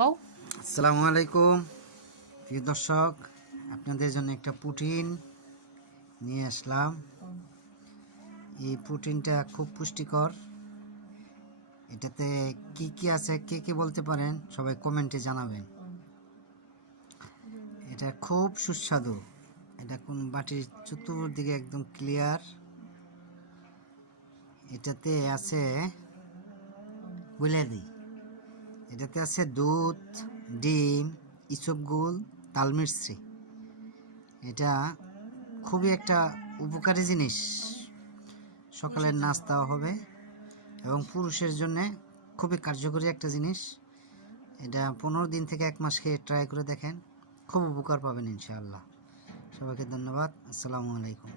কও। আসসালামু আলাইকুম প্রিয় দর্শক, আপনাদের জন্য একটা প্রোটিন নিয়ে আসলাম। এই প্রোটিনটা খুব পুষ্টিকর। এটাতে কি কি আছে, কে কে বলতে পারেন সবাই কমেন্টে জানাবেন। এটা খুব সুস্বাদু। এটা কোন বাটির চতুর্দিকে একদম ক্লিয়ার। এটাতে আছে, বলে দিই, এটাতে আছে দুধ, ডিম, ইসবগুল, তালমিশ্রি। এটা খুবই একটা উপকারী জিনিস। সকালের নাস্তাও হবে এবং পুরুষের জন্য খুবই কার্যকরী একটা জিনিস। এটা 15 দিন থেকে 1 মাস খেয়ে ট্রাই করে দেখেন, খুব উপকার পাবেন ইনশাআল্লাহ। সবাইকে ধন্যবাদ। আসসালামু আলাইকুম।